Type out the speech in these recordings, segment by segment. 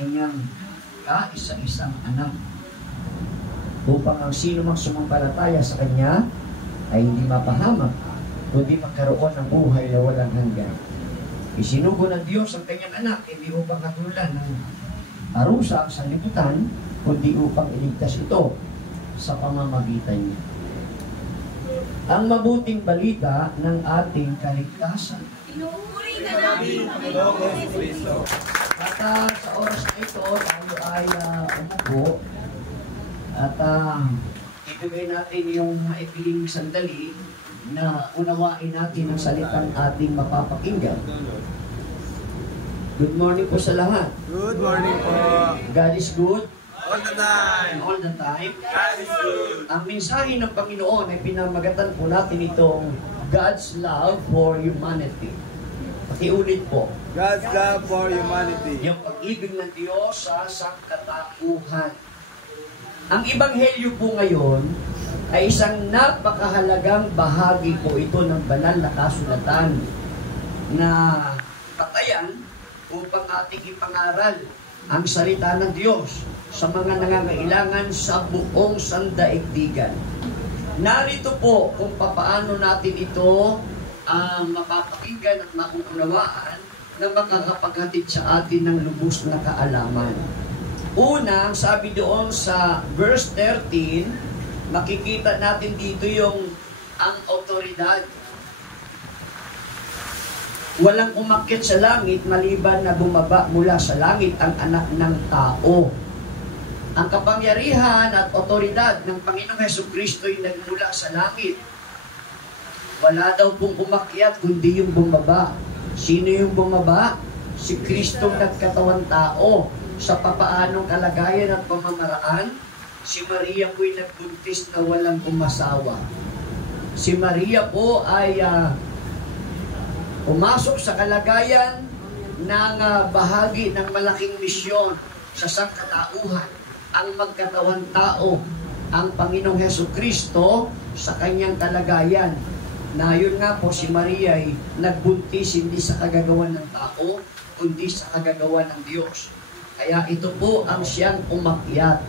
kanyang kaisa-isang anak, upang ang sino mang sumampalataya sa Kanya ay hindi mapahamak, kundi magkaroon ng buhay na walang hanggan. Isinugo ng Diyos ang Kanyang anak, hindi upang hatulan ng parusa sa liputan, kundi upang iligtas ito sa pamamagitan niya. Ang mabuting balita ng ating kaligtasan. Pinupuri ka namin, Panginoong Kristo. At sa oras na ito, tayo ay umupo at ibigay natin yung maipiling sandali na unawain natin ang salitang ating mapapakinggan. Good morning po sa lahat. Good morning po. God is good. All the time. All the time. God is good. Ang mensahe ng Panginoon ay pinamagatan po natin itong God's love for humanity. Pakiulit po. God's love for humanity. Yung pag-ibig ng Diyos sa sangkatauhan. Ang Ebanghelyo po ngayon ay isang napakahalagang bahagi po ito ng banal na kasulatan na patayan upang ating ipangaral ang salita ng Diyos sa mga nangangailangan sa buong sandaigdigan. Narito po kung papaano natin ito mapapakinggan at makukunawaan na makakapaghatid sa atin ng lubos na kaalaman. Una, sabi doon sa verse 13, makikita natin dito yung ang autoridad. Walang umakyat sa langit maliban na bumaba mula sa langit ang anak ng tao. Ang kapangyarihan at otoridad ng Panginoong Hesukristo ay nagmula sa langit. Wala daw pong umakyat kundi yung bumaba. Sino yung bumaba? Si Kristong nagkatawang tao. Sa papaanong kalagayan at pamamaraan, si Maria po'y nagbuntis na walang umasawa. Si Maria po ay pumasok sa kalagayan ng bahagi ng malaking misyon sa sangkatauhan, ang magkatawang tao, ang Panginoong Hesukristo sa kanyang kalagayan. Na yun nga po, si Maria ay nagbuntis hindi sa kagagawan ng tao, kundi sa kagagawan ng Diyos. Kaya ito po ang siyang umakyat.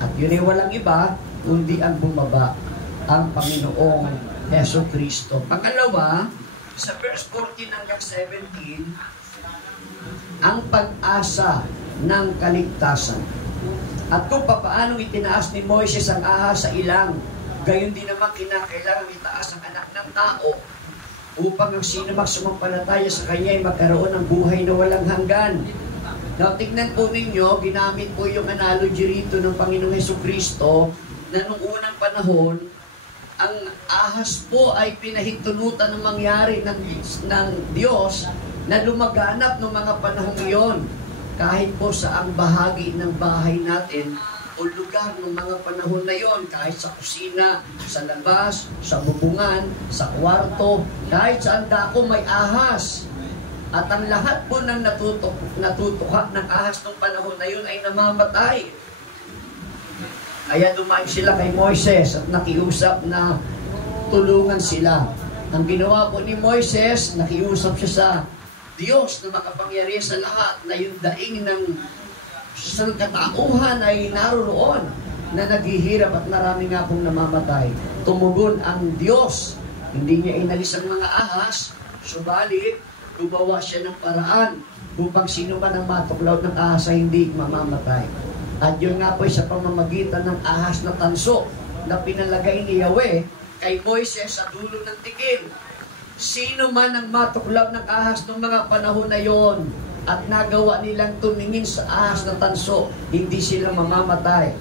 At yun ay walang iba, kundi ang bumaba, ang Panginoong Hesukristo. Pangalawa, sa verse 14 hanggang 17, ang pag-asa ng kaligtasan. At kung papaanong itinaas ni Moises ang ahas sa ilang, gayon din naman kinakailangan itaas ang anak ng tao upang ang sino magsumampalataya sa kanya ay magkaroon ng buhay na walang hanggan. Now, tignan po ninyo, ginamit po yung analogy rito ng Panginoong Hesukristo na nung unang panahon, ang ahas po ay pinahitunutan ng mangyari ng Diyos na lumaganap ng mga panahong iyon. Kahit po sa ang bahagi ng bahay natin o lugar ng mga panahon na yon, kahit sa kusina, sa labas, sa bubungan, sa kwarto, kahit saan dako may ahas. At ang lahat po ng natutuka ng ahas ng panahon na yun ay namamatay. Kaya dumaan sila kay Moises at nakiusap na tulungan sila. Ang ginawa po ni Moises, nakiusap siya sa Diyos na makapangyarihan sa lahat na yung daing ng sangkatauhan ay naroon na naghihirap at marami nga pong namamatay. Tumugon ang Diyos. Hindi niya inalis ang mga ahas, subalit gumawa siya ng paraan upang sino man ang matuklaw ng ahas ay hindi mamamatay. At yun nga po sa pamamagitan ng ahas na tanso na pinalagay ni Yahweh kay Moises sa dulo ng tikil. Sino man ang matuklaw ng ahas ng mga panahon na yon at nagawa nilang tumingin sa ahas na tanso, hindi sila mamamatay.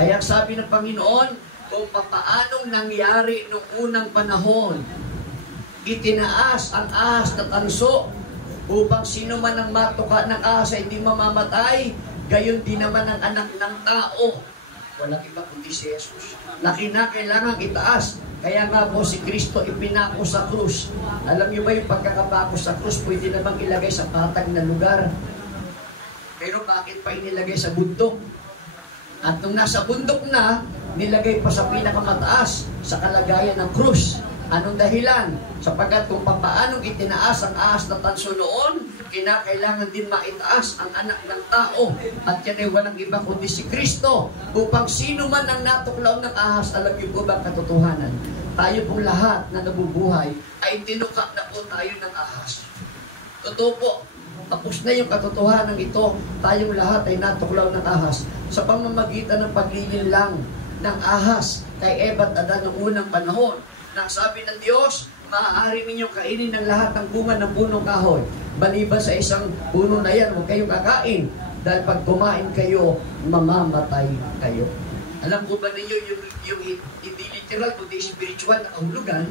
Kaya sabi ng Panginoon, kung papaanong nangyari noong unang panahon, itinaas ang ahas na tanso upang sino man ang matuka ng ahas ay hindi mamamatay, gayon din naman ang anak ng tao. Walang iba kundi si Jesus na kinakailangang itaas. Kaya nga po si Kristo ipinako sa krus. Alam niyo ba yung pagkakapako sa krus pwede namang ilagay sa patag na lugar? Pero bakit pa inilagay sa bundok? At nung nasa bundok na, nilagay pa sa pinakamataas sa kalagayan ng krus. Anong dahilan? Sapagkat kung papaanong itinaas ang ahas na tanso noon, kinakailangan din maitaas ang anak ng tao at yan ay walang iba kundi si Kristo upang sino man ang natuklaw ng ahas, alam niyo po ba katotohanan? Tayo pong lahat na nabubuhay ay tinukha na po tayo ng ahas. Totoo po, tapos na yung katotohanan ito, tayong lahat ay natuklaw ng ahas sa pamamagitan ng paglilinlang ng ahas kay Eva at Adan noong unang panahon. Nang sabi ng Diyos, maaari ninyong kainin ng lahat ng bunga ng punong kahoy. Maliban sa isang puno na yan, huwag kayong kakain. Dahil pag kumain kayo, mamamatay kayo. Alam po ba ninyo yung hindi literal, kundi spiritual na kahulugan?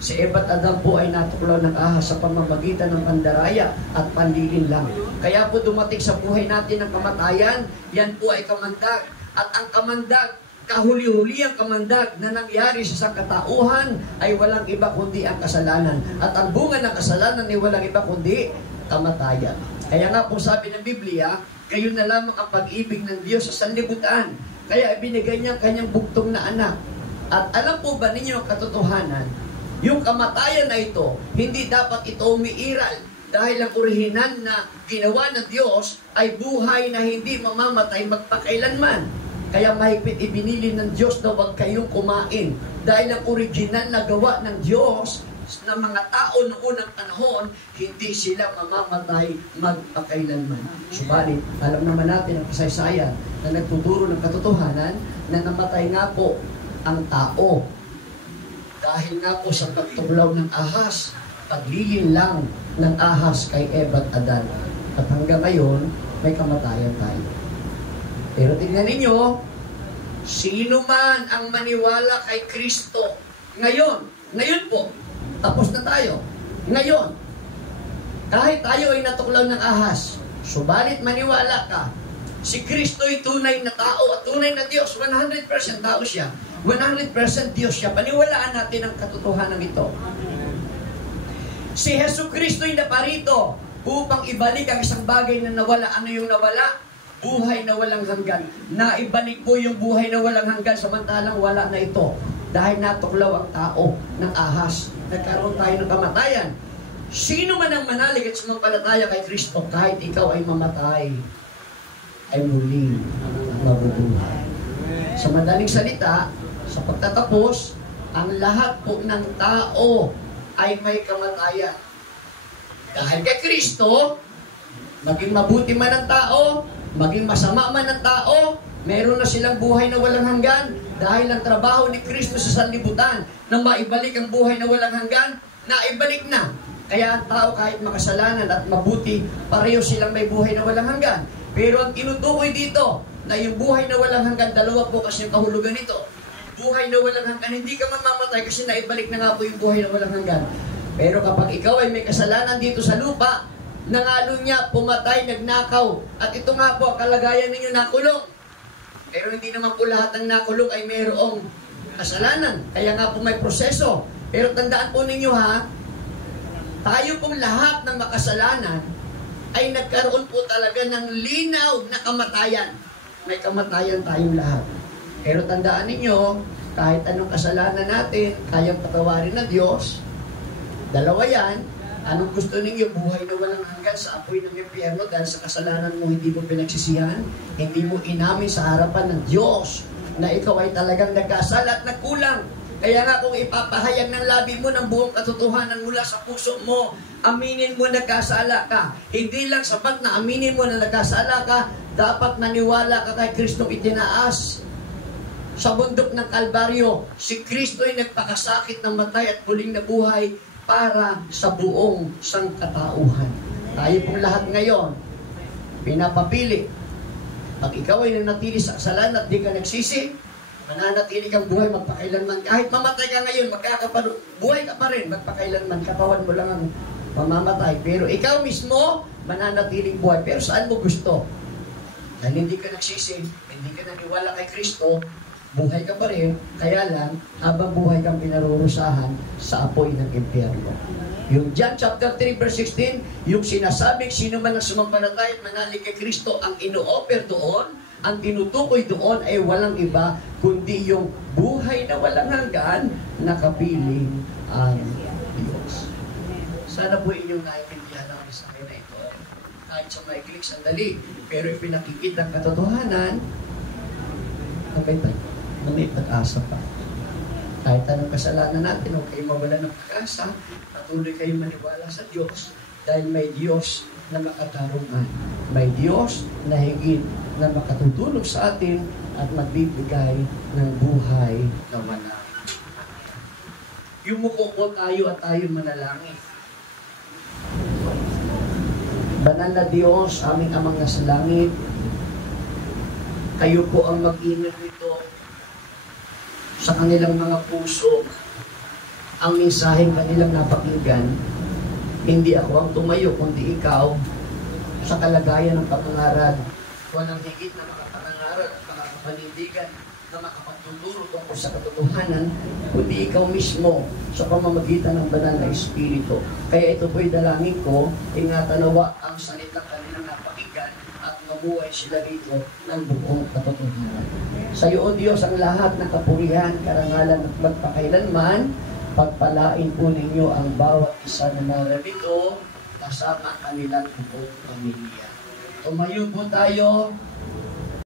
Si Eva at Adan po ay natuklaw ng ahas sa pamamagitan ng pandaraya at panlilinlang. Kaya po dumating sa buhay natin ang kamatayan, yan po ay kamandag. At ang kamandag, kahuli-huli ang kamandag na nangyari sa sangkatauhan ay walang iba kundi ang kasalanan. At ang bunga ng kasalanan ay walang iba kundi kamatayan. Kaya nga po sabi ng Biblia, kayo na lamang ang pag-ibig ng Diyos sa sanlibutan. Kaya ibinigay niya ang kanyang bugtong na anak. At alam po ba ninyo ang katotohanan? Yung kamatayan na ito, hindi dapat ito umiiral. Dahil ang orihinal na ginawa ng Diyos ay buhay na hindi mamamatay magpakailanman. Kaya mahigpit ibinili ng Diyos na huwag kayong kumain. Dahil ang original na gawa ng Diyos na mga tao noong unang panahon, hindi sila mamamatay magpakailanman. Subalit, alam naman natin ang kasaysayan na nagtuturo ng katotohanan na namatay nga po ang tao. Dahil nga po sa pagtuglaw ng ahas, paglilinlang ng ahas kay Eva at Adan. At hanggang ngayon, may kamatayan tayo. Pero tingnan ninyo, sino man ang maniwala kay Kristo, ngayon po, tapos na tayo. Ngayon, kahit tayo ay natuklaw ng ahas, subalit maniwala ka, si Kristo ay tunay na tao at tunay na Diyos, 100% tao siya. 100% Diyos siya. Paniwalaan natin ang katotohanan ito. Si Hesus Kristo ay naparito upang ibalik ang isang bagay na nawala. Ano yung nawala? Buhay na walang hanggan. Naibalik po yung buhay na walang hanggan samantalang wala na ito. Dahil natuklaw ang tao ng ahas. Nagkaroon tayo ng kamatayan. Sino man ang manalig at sumampalataya kay Kristo, kahit ikaw ay mamatay, ay muling mabubuhay. Sa madaling salita, sa pagtatapos, ang lahat po ng tao ay may kamatayan. Dahil kay Kristo, maging mabuti man ang tao, maging masama man ang tao, meron na silang buhay na walang hanggan dahil ang trabaho ni Kristo sa sanlibutan na maibalik ang buhay na walang hanggan, naibalik na. Kaya ang tao kahit makasalanan at mabuti, pareho silang may buhay na walang hanggan. Pero ang tinutukoy dito, na yung buhay na walang hanggan, dalawa po kasi yung kahulugan nito. Buhay na walang hanggan, hindi ka mamamatay kasi naibalik na nga po yung buhay na walang hanggan. Pero kapag ikaw ay may kasalanan dito sa lupa, nangalo niya, pumatay, nagnakaw, at ito nga po ang kalagayan ninyo, nakulong. Pero hindi naman po lahat ng nakulong ay mayroong kasalanan. Kaya nga po may proseso. Pero tandaan po ninyo ha, tayo pong lahat ng makasalanan ay nagkaroon po talaga ng linaw na kamatayan. May kamatayan tayong lahat. Pero tandaan ninyo, kahit anong kasalanan natin, kayang patawarin ng Diyos. Dalawa yan. Anong gusto ninyo? Buhay na walang hanggan sa apoy ng impyerno dahil sa kasalanan mo hindi mo pinagsisihan, hindi mo inamin sa harapan ng Diyos na ikaw ay talagang nagkasala at nagkulang. Kaya nga kung ipapahayag ng labi mo ng buong katotohanan mula sa puso mo, aminin mo nagkasala ka. Hindi lang sapat na aminin mo na nagkasala ka, dapat maniwala ka kay Kristong itinaas sa bundok ng Kalbaryo. Si Kristo ay nagpakasakit ng matay at muling nabuhay para sa buong sangkatauhan. Tayo pong lahat ngayon, pinapapili. Pag ikaw ay nanatili sa kasalanan at di ka nagsisi, mananatili kang buhay magpakailanman. Kahit mamatay ka ngayon, buhay ka pa rin magpakailanman. Katawan mo lang ang mamamatay. Pero ikaw mismo, mananatiling buhay. Pero saan mo gusto? Dahil hindi ka nagsisi, hindi ka naniwala kay Kristo, buhay ka pa rin, kaya lang, habang buhay kang pinarurusahan sa apoy ng impyerno. Yung John chapter 3 verse 16, yung sinasabing sino man ang sumampalataya at manalig kay Kristo, ang ino-offer doon, ang tinutukoy doon ay walang iba, kundi yung buhay na walang hanggan, nakapiling ang Diyos. Sana po inyong naiintindihan ang mensahe na ito. kahit sa maikling sandali. Pero ipinakikita ang katotohanan, may pag-asa pa. Kahit anong kasalanan natin, huwag kayo mawala ng pag-asa, patuloy kayo maniwala sa Diyos dahil may Diyos na makatarungan. May Diyos na higit na makatutulog sa atin at magbibigay ng buhay na walang. Yumuko po tayo at tayo manalangin. Banal na Diyos, aming amang nasa langit, kayo po ang mag-ingat nito sa kanilang mga puso. Ang mensaheng kanilang napakinggan, hindi ako ang tumayo, kundi ikaw sa kalagayan ng pangangaral. Walang higit na makapangangaral at makakapanindigan na makapagtuturo tungkol sa katotohanan, kundi ikaw mismo sa pamamagitan ng banal na Espiritu. Kaya ito po'y dalangin ko, ingatan nawa ang salitang kanilang napakinggan at mabuhay sila rito ng buong katotohanan. Sa iyo, O Diyos, ang lahat ng kapurihan, karangalan at magpakailanman, pagpalain po ninyo ang bawat isa na narito kasama kanilang buong pamilya. Tumayo po tayo.